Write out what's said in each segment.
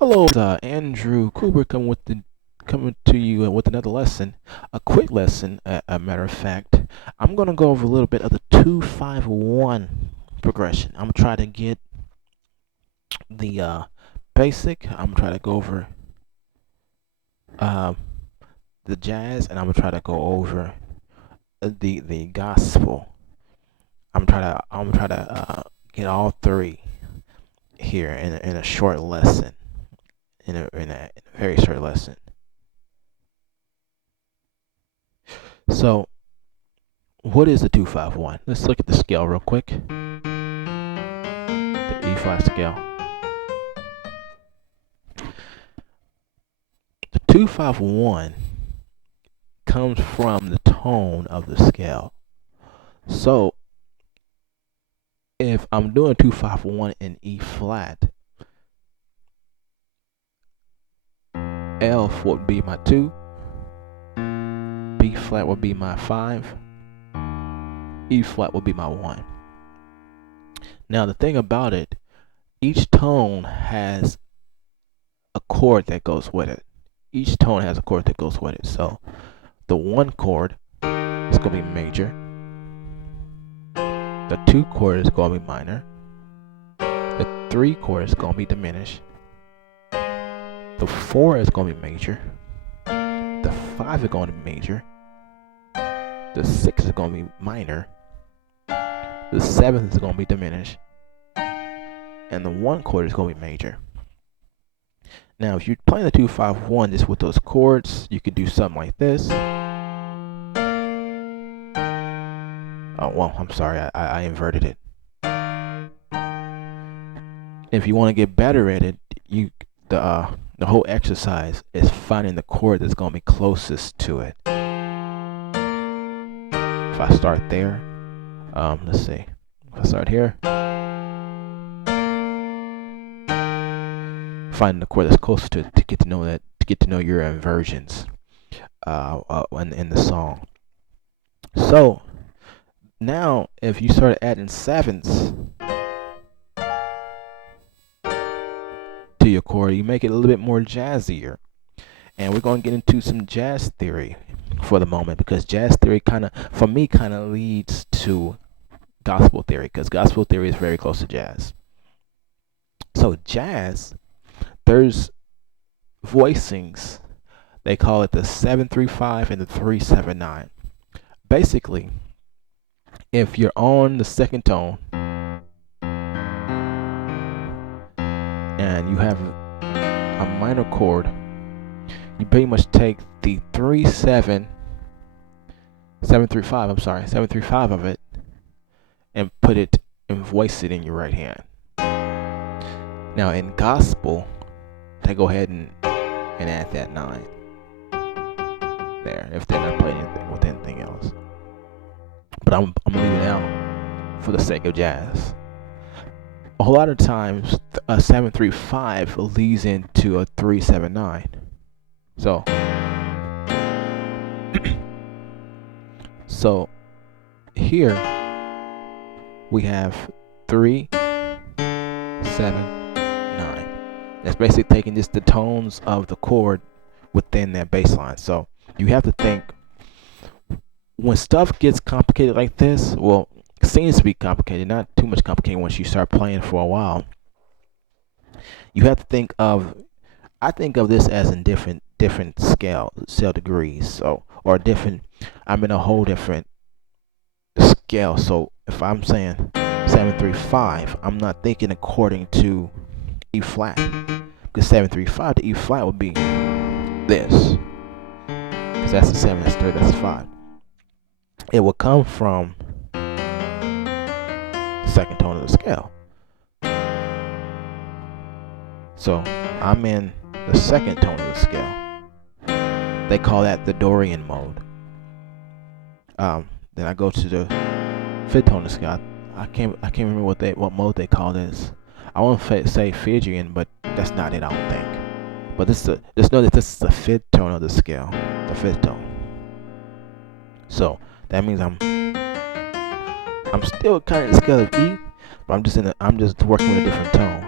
Hello, Andrew Cooper coming to you with another lesson, a quick lesson. A matter of fact, I'm gonna go over a little bit of the 2-5-1 progression. I'm gonna try to get the basic. I'm gonna try to go over uh, the jazz, and I'm gonna try to go over the gospel. I'm gonna try to get all three here in a short lesson, in a very short lesson. So, what is the 2-5-1? Let's look at the scale real quick. The E flat scale. The 2-5-1 comes from the tone of the scale. So, if I'm doing 2-5-1 in E flat, F would be my 2, B flat would be my 5, E flat would be my 1. Now the thing about it, each tone has a chord that goes with it. Each tone has a chord that goes with it. So the 1 chord is going to be major. The 2 chord is going to be minor. The 3 chord is going to be diminished. The 4 is going to be major. The 5 is going to be major. The 6 is going to be minor. The 7th is going to be diminished. And the 1 chord is going to be major. Now, if you're playing the 2-5-1 just with those chords, you could do something like this. Oh, well, I'm sorry, I inverted it. If you want to get better at it, the whole exercise is finding the chord that's going to be closest to it. If I start there, let's see. If I start here, finding the chord that's closest to it to get to know your inversions in the song. So now, if you start adding sevenths to your chord, you make it a little bit more jazzier. And we're going to get into some jazz theory for the moment, because jazz theory for me, leads to gospel theory, because gospel theory is very close to jazz. So jazz, there's voicings. They call it the 7-3-5 and the 3-7-9. Basically, if you're on the second tone and you have a minor chord, you pretty much take the 7-3-5 of it and put it and voice it in your right hand. Now in gospel, they go ahead and add that 9 there if they're not playing anything with anything else. But I'm leaving it out for the sake of jazz. A whole lot of times, a 7-3-5 leads into a 3-7-9. So, so here we have 3-7-9. That's basically taking just the tones of the chord within that bass line. So you have to think, when stuff gets complicated like this, well, it seems to be complicated, not too much complicated once you start playing for a while. You have to think of, I think of this as in different scale degrees. So, or different, I'm in a whole different scale. So if I'm saying 7-3-5, I'm not thinking according to E flat, because 7-3-5 to E flat would be this, because that's the 7, that's 3, that's 5. It will come from the second tone of the scale. So I'm in the second tone of the scale. They call that the Dorian mode. Then I go to the 5th tone of the scale. I can't remember what mode they call this. I want to say Phrygian, but that's not it, I don't think. But just know that this is the 5th tone of the scale, the 5th tone. So that means I'm still kind of in the scale of E, but I'm just working with a different tone.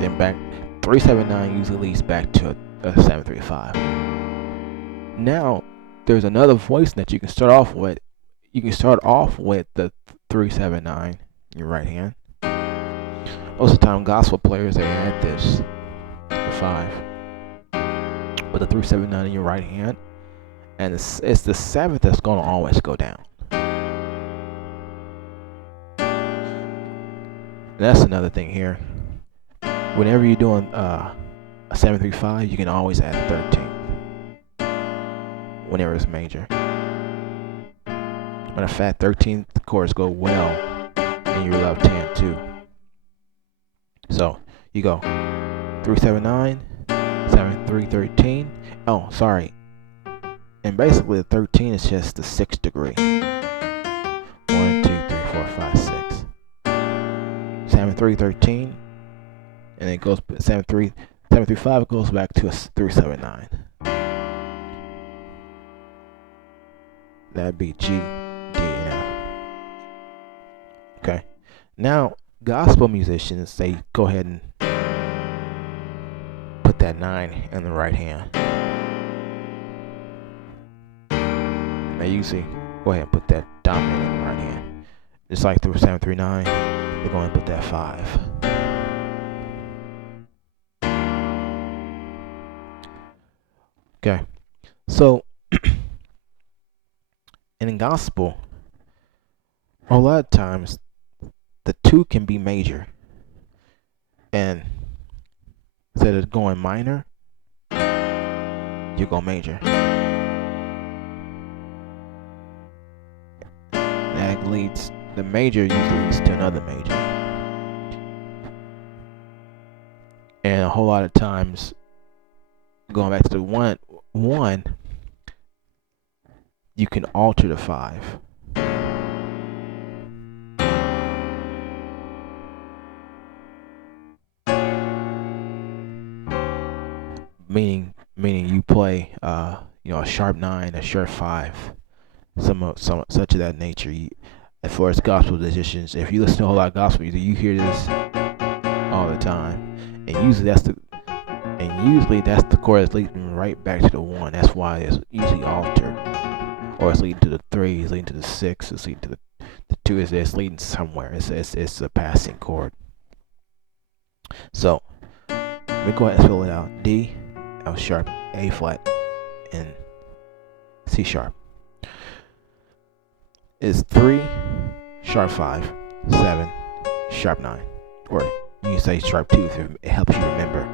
then back 379 usually leads back to a 735. Now there's another voice that you can start off with. You can start off with the 379 in your right hand. Most of the time, gospel players they add this, the 5, but the 379 in your right hand, and it's the 7th that's gonna always go down. And that's another thing here. Whenever you're doing a 735, you can always add the 13th. Whenever it's major. Matter of fact, 13th chords go well in your left hand too. So you go 379, 7, 3, 13. Oh, sorry. And basically the 13 is just the 6th degree. 1, 2, 3, 4, 5, 6. 7, 3, 13. And it goes 7, 3, 7, 3, 5 goes back to a 379. That'd be G, D, and F. Okay. Now, gospel musicians, they go ahead and put that 9 in the right hand. They usually go ahead and put that dominant in the right hand. Just like the 739, they're going to put that 5. Okay. So, and in gospel, a lot of times, the 2 can be major. And instead of going minor, you go major. That leads, the major usually leads to another major. And a whole lot of times, going back to the 1, you can alter the 5. Meaning you play a sharp 9, a sharp 5, some such of that nature. As far as gospel musicians, if you listen to a whole lot of gospel music, you hear this all the time, and usually that's the chord that's leading right back to the 1. That's why it's usually altered, or it's leading to the 3, it's leading to the 6, it's leading to the 2. It's leading somewhere. It's a passing chord. So we go ahead and fill it out. D, F sharp, A flat, and C sharp. It's 3, sharp 5, 7, sharp 9. Or you can say sharp 2 if it helps you remember.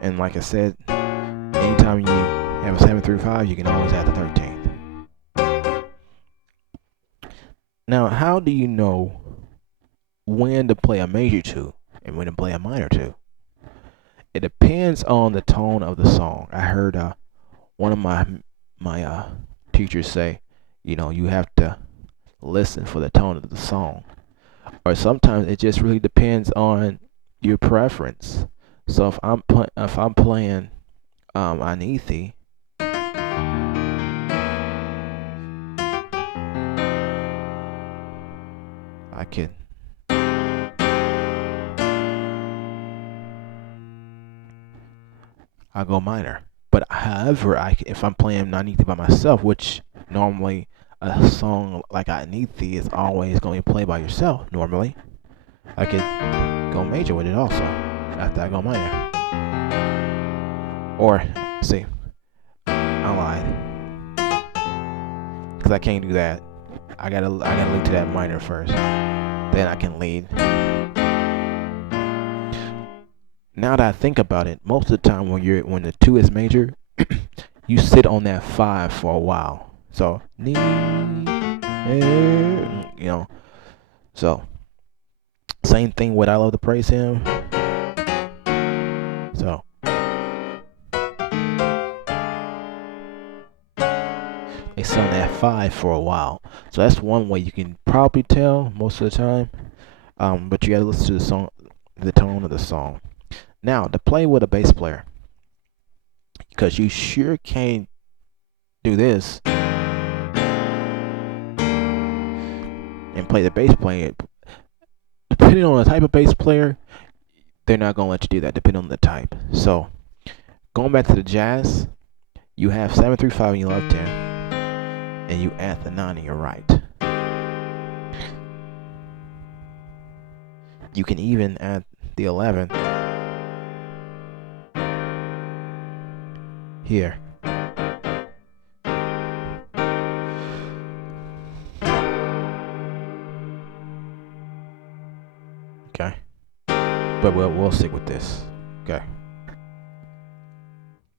And like I said, anytime you have a 7 through 5, you can always add the 13th. Now, how do you know when to play a major 2 and when to play a minor 2? It depends on the tone of the song. I heard one of my teachers say, you have to listen for the tone of the song. Or sometimes it just really depends on your preference. So if I'm playing Anithi, I can I go minor. But however, if I'm playing Anithi by myself, which normally a song like Anithi is always going to play by yourself normally, I could go major with it also after I go minor. Or see, I lied, because I can't do that. I gotta lead to that minor first, then I can lead. Now that I think about it, most of the time when the 2 is major, you sit on that 5 for a while. So so same thing with I Love to Praise Him. So they sit on that 5 for a while. So that's one way you can probably tell most of the time. But you gotta listen to the song, the tone of the song. Now, to play with a bass player, because you sure can't do this and play the bass player. To depending on the type of bass player, they're not gonna let you do that. Depending on the type. So going back to the jazz, you have 7/3/5 on your left hand, and you add the 9 on your right. You can even add the 11 here. Okay, but we'll stick with this. Okay,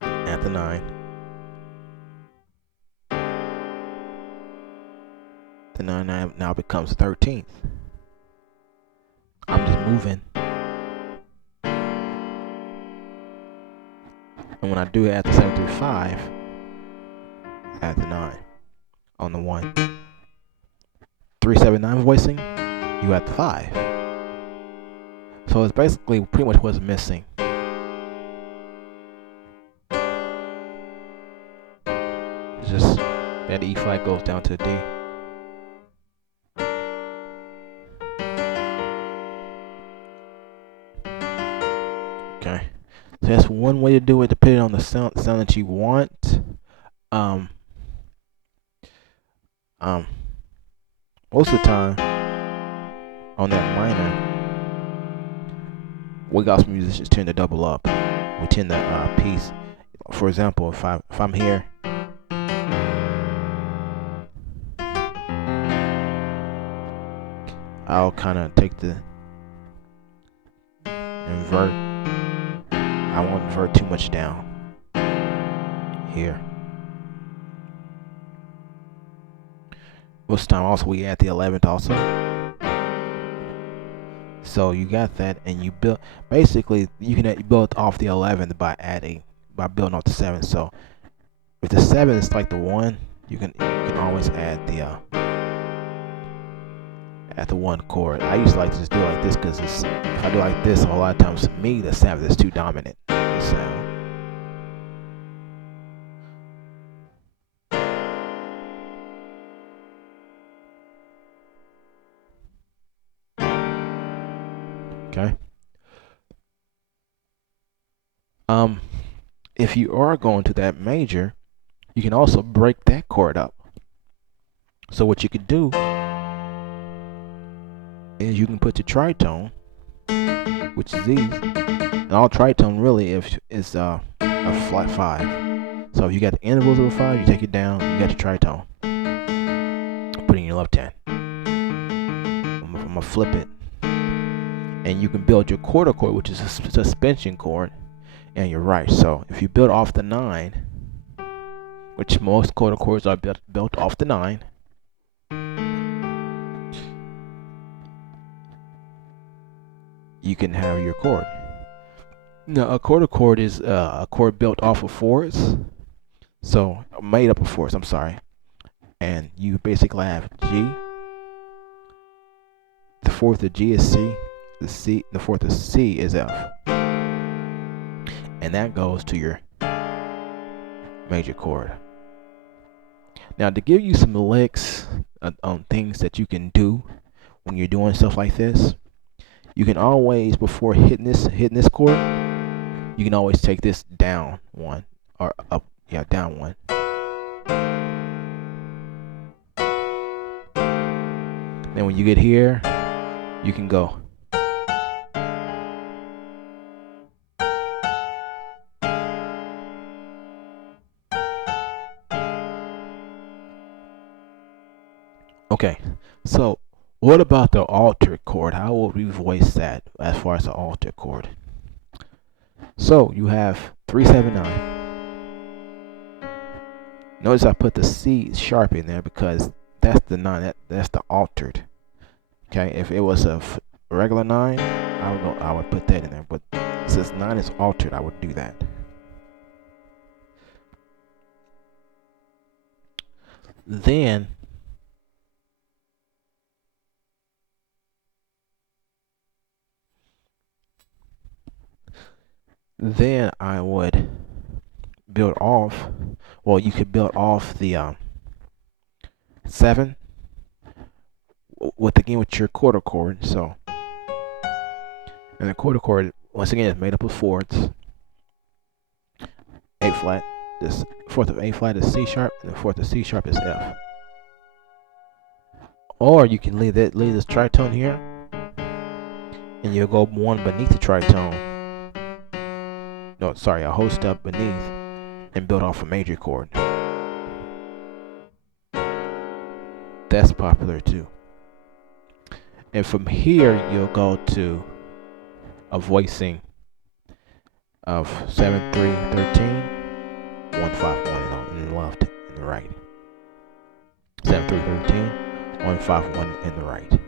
add the 9. The 9 now becomes 13th. I'm just moving. And when I do add the 7/3/5, add the 9 on the 1. 3/7/9 voicing, you add the 5. So it's basically pretty much what's missing. It's just that E flat goes down to D. Okay, so that's one way to do it, depending on the sound that you want. Most of the time on that minor, we gospel musicians tend to double up. We tend to piece. For example, if I'm here, I'll kind of take the invert. I won't invert too much down here. Most of the time, also we add the 11th also. So you got that, and you build. Basically, you can build off the 11th by building off the 7. So if the 7 is like the 1, you can always add the 1 chord. I used to like to just do it like this because if I do it like this, a lot of times to me the 7th is too dominant in the sound. Okay. If you are going to that major, you can also break that chord up. So what you could do is you can put your tritone, which is these, and all tritone really is a flat 5. So if you got the intervals of a 5, you take it down, you got your tritone. Put it in your left hand. I'm gonna flip it, and you can build your quarter chord, which is a suspension chord, and you're right. So if you build off the 9, which most quarter chords are built off the 9, you can have your chord. Now a quarter chord is a chord built off of 4s, so made up of 4s. I'm sorry, and you basically have G. The 4th of G is C. The 4th of C is F. And that goes to your major chord. Now, to give you some licks on things that you can do when you're doing stuff like this, you can always, before hitting this chord, you can always take this down 1 or up, down 1. Then when you get here, you can go. Okay, so what about the altered chord? How would we voice that as far as the altered chord? So you have 3/7/9. Notice I put the C sharp in there because that's the 9. That's the altered. Okay, if it was a regular 9, I would put that in there. But since 9 is altered, I would do that. Then I would build off. Well, you could build off the 7 with your quarter chord. So And the quarter chord, once again, is made up of fourths. A flat. This fourth of A flat is C sharp, and the fourth of C sharp is F. Or you can leave this tritone here, and you'll go one beneath the tritone. No, sorry, a whole step beneath, and build off a major chord. That's popular too. And from here, you'll go to a voicing of 7, 3, 13, 1, 5, 1 in the left and the right. 7, 3, 13, 1, 5, 1 in the right.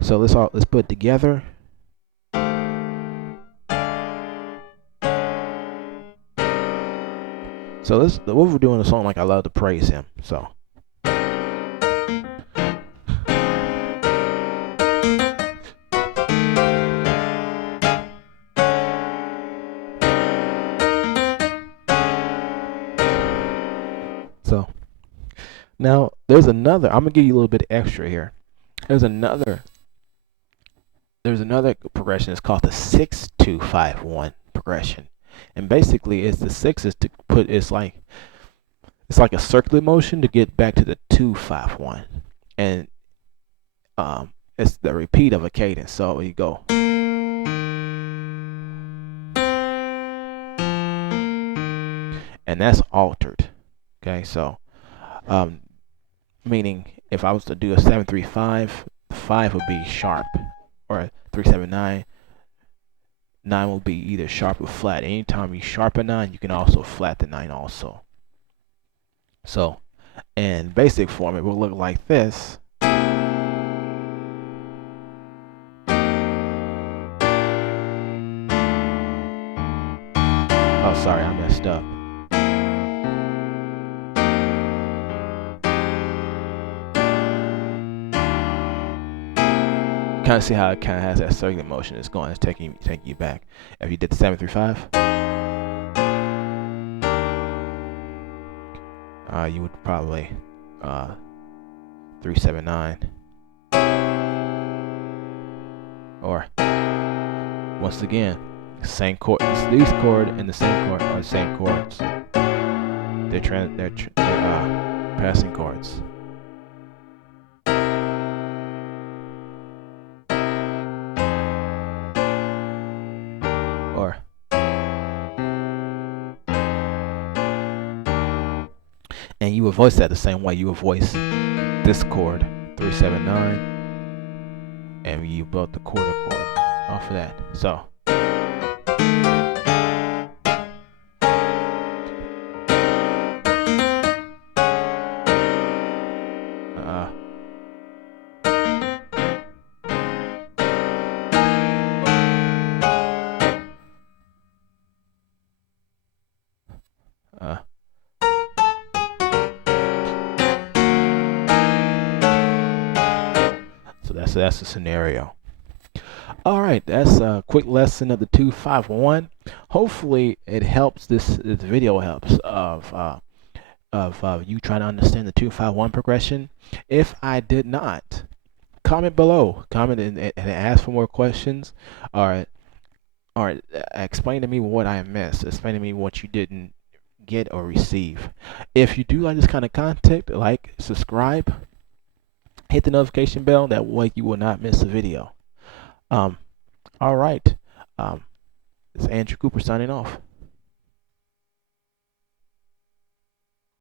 So let's put it together. So what we're doing a song like I Love to Praise Him. So now there's another. I'm gonna give you a little bit extra here. There's another progression. It's called the 6-2-5-1 progression, and basically it's the 6 is to put it's like a circular motion to get back to the 2-5-1, and it's the repeat of a cadence. So you go. And that's altered. Okay, so meaning if I was to do a 7-3-5, 5 would be sharp, or 3-7-9. 9 will be either sharp or flat. Anytime you sharp a 9, you can also flat the 9 also. So, in basic form, it will look like this. Oh, sorry, I messed up. Kind of see how it kind of has that circular motion. It's taking you back. If you did the 7-3-5, you would probably 3-7-9, or once again, same chord. These chord and the same chord are the same chords. They're passing chords. And you would voice that the same way. You would voice this chord, 3-7-9, and you built the quarter chord off of that. So so that's the scenario. All right, that's a quick lesson of the 2-5-1. Hopefully, it helps. This video helps of you trying to understand the 2-5-1 progression. If I did not, comment below. Comment and ask for more questions, or explain to me what I missed. Explain to me what you didn't get or receive. If you do like this kind of content, like, subscribe, hit the notification bell. That way you will not miss a video. All right. It's Andrew Cooper signing off.